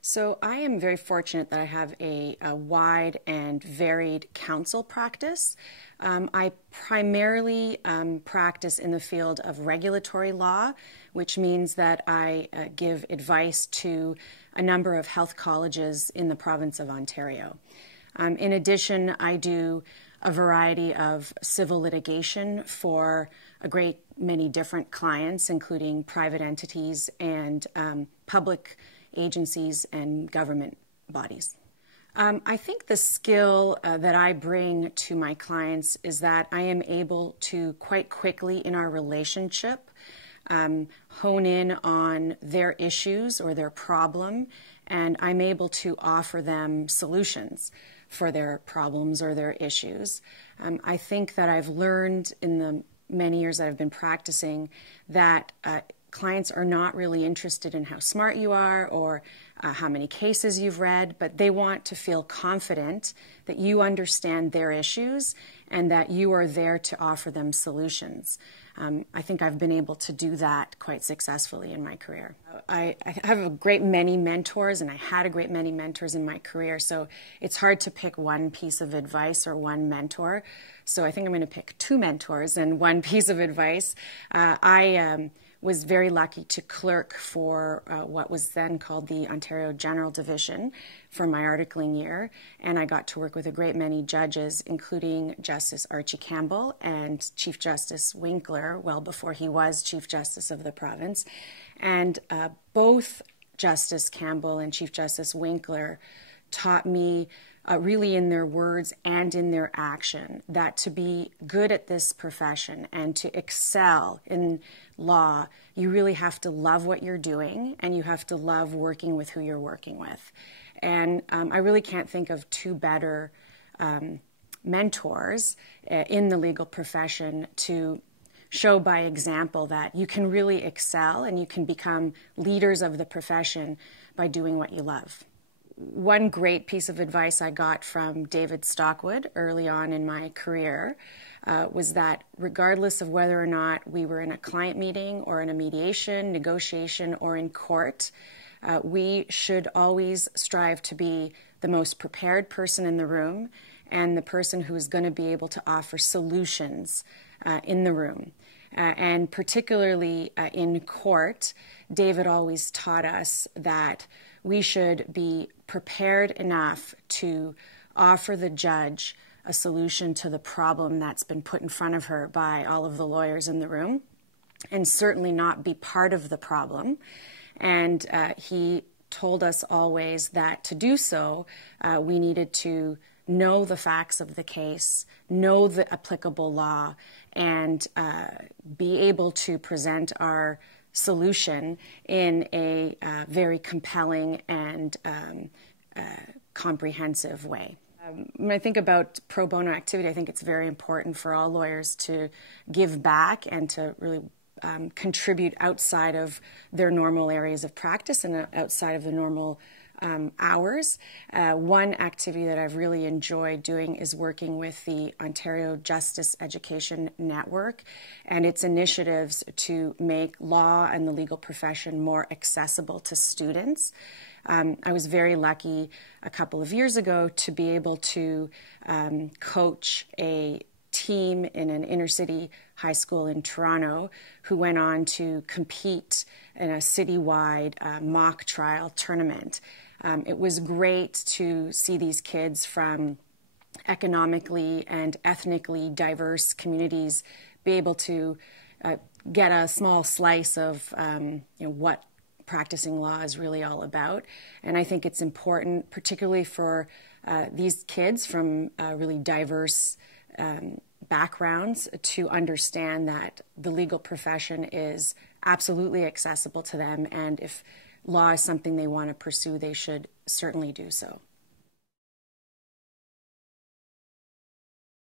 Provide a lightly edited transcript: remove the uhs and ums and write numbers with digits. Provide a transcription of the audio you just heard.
So I am very fortunate that I have a wide and varied counsel practice. I primarily practice in the field of regulatory law, which means that I give advice to a number of health colleges in the province of Ontario. In addition, I do a variety of civil litigation for a great many different clients, including private entities and public agencies and government bodies. I think the skill that I bring to my clients is that I am able to quite quickly in our relationship hone in on their issues or their problem, and I'm able to offer them solutions for their problems or their issues. I think that I've learned in the many years that I've been practicing that clients are not really interested in how smart you are or how many cases you've read, but they want to feel confident that you understand their issues and that you are there to offer them solutions. I think I've been able to do that quite successfully in my career. I have a great many mentors, and I had a great many mentors in my career, so it's hard to pick one piece of advice or one mentor. So I think I'm going to pick two mentors and one piece of advice. I was very lucky to clerk for what was then called the Ontario General Division for my articling year, and I got to work with a great many judges, including Justice Archie Campbell and Chief Justice Winkler, well before he was Chief Justice of the province. And both Justice Campbell and Chief Justice Winkler taught me really in their words and in their action that to be good at this profession and to excel in law, you really have to love what you're doing and you have to love working with who you're working with. And I really can't think of two better mentors in the legal profession to show by example that you can really excel and you can become leaders of the profession by doing what you love. One great piece of advice I got from David Stockwood early on in my career was that regardless of whether or not we were in a client meeting or in a mediation, negotiation, or in court, we should always strive to be the most prepared person in the room and the person who is going to be able to offer solutions in the room. And particularly in court, David always taught us that we should be prepared enough to offer the judge a solution to the problem that's been put in front of her by all of the lawyers in the room, and certainly not be part of the problem. And he told us always that to do so, we needed to know the facts of the case, know the applicable law, and be able to present our solution in a very compelling and comprehensive way. When I think about pro bono activity, I think it's very important for all lawyers to give back and to really contribute outside of their normal areas of practice and outside of the normal hours. One activity that I've really enjoyed doing is working with the Ontario Justice Education Network and its initiatives to make law and the legal profession more accessible to students. I was very lucky a couple of years ago to be able to coach a team in an inner city high school in Toronto who went on to compete in a citywide mock trial tournament. It was great to see these kids from economically and ethnically diverse communities be able to get a small slice of what practicing law is really all about. And I think it's important, particularly for these kids from really diverse backgrounds, to understand that the legal profession is absolutely accessible to them, and if law is something they want to pursue, they should certainly do so.